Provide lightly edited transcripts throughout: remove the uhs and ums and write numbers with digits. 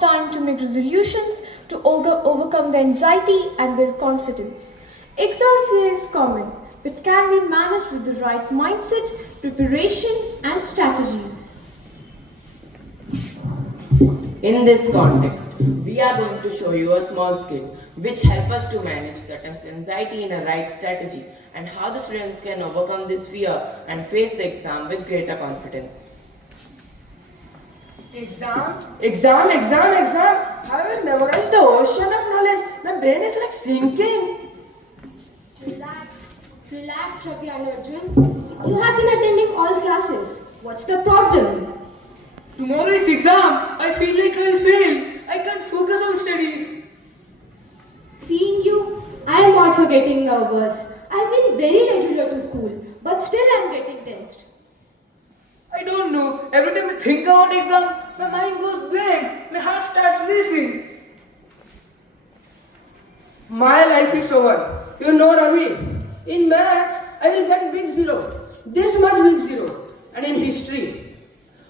time to make resolutions, to overcome the anxiety and build confidence. Exam fear is common, but can be managed with the right mindset, preparation, and strategies. In this context, we are going to show you a small skill which help us to manage the test anxiety in a right strategy and how the students can overcome this fear and face the exam with greater confidence. Exam. I will memorize the ocean of knowledge. My brain is like sinking. Relax, Ravi and Arjun. You have been attending all classes. What's the problem? Tomorrow is exam. I feel like I will fail. I can't focus on studies. Seeing you, I am also getting nervous. I've been very regular to school, but still I'm getting tensed. I don't know. Every time I think about exam, my mind goes blank. My heart starts racing. My life is over. You know, Ravi. In maths, I will get big zero. This much big zero. And in history,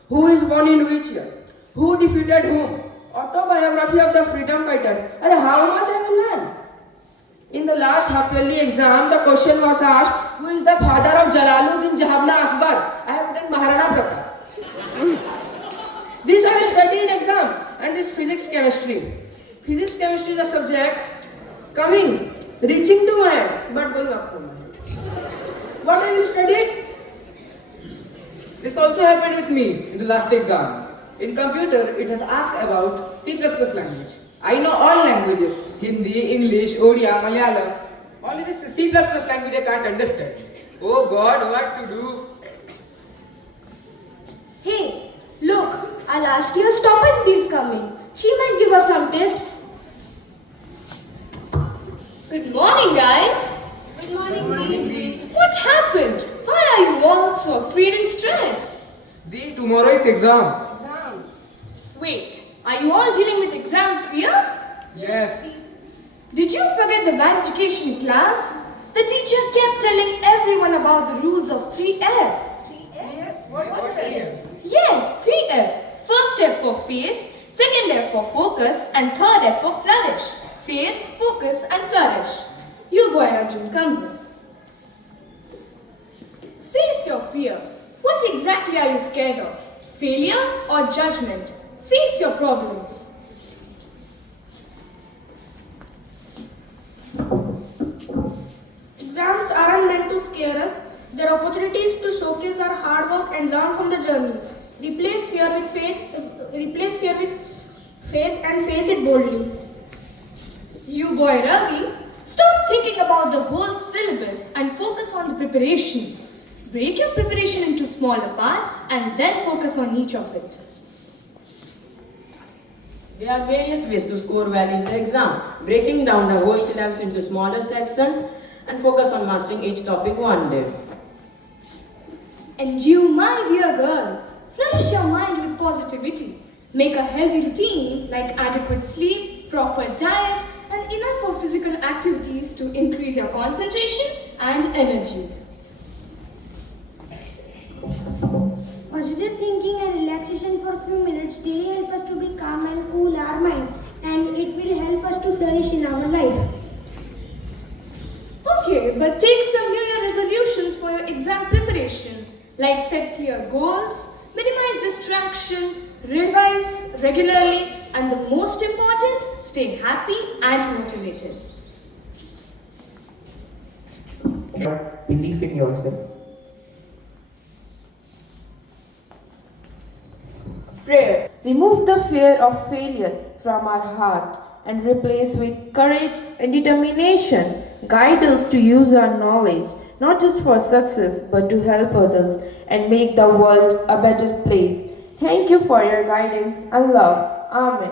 who is born in which year? Who defeated whom? Autobiography of the freedom fighters. And how much I will learn? In the last half-yearly exam, the question was asked, who is the father of Jalaluddin Jahabna Akbar? I have written Maharana Pratap. This I will study in exam. And this physics chemistry. Physics chemistry is a subject coming, reaching to my head, but going up to my head. What I will study? This also happened with me in the last exam. In computer, it has asked about C++ language. I know all languages, Hindi, English, Odia, Malayalam. Only this C++ language I can't understand. Oh God, what to do? Hey, look, our last year's topper is coming. She might give us some tips. Good morning, guys. Good morning. What happened? Why are you all so afraid and stressed? Tomorrow is exam. Wait, are you all dealing with exam fear? Yes. Did you forget the bad education class? The teacher kept telling everyone about the rules of 3F. What Yes, 3F. First F for face, second F for focus, and third F for flourish. Face, focus, and flourish. You boy Arjun, come here. Face your fear. What exactly are you scared of? Failure or judgment? Face your problems. Exams aren't meant to scare us. They're opportunities to showcase our hard work and learn from the journey. Replace fear with faith and face it boldly. You boy Ravi, stop thinking about the whole syllabus and focus on the preparation. Break your preparation into smaller parts and then focus on each of it. There are various ways to score well in the exam. Breaking down the whole syllabus into smaller sections and focus on mastering each topic one day. And you, my dear girl, flourish your mind with positivity. Make a healthy routine like adequate sleep, proper diet, and enough of physical activities to increase your concentration and energy. Positive thinking and relaxation for a few minutes daily help us to be calm and cool our mind, and it will help us to flourish in our life. Okay, but take some New Year resolutions for your exam preparation, like set clear goals, minimize distraction, revise regularly, and the most important, stay happy and motivated. Believe in yourself. Prayer. Remove the fear of failure from our heart and replace with courage and determination. Guide us to use our knowledge, not just for success, but to help others and make the world a better place. Thank you for your guidance and love. Amen.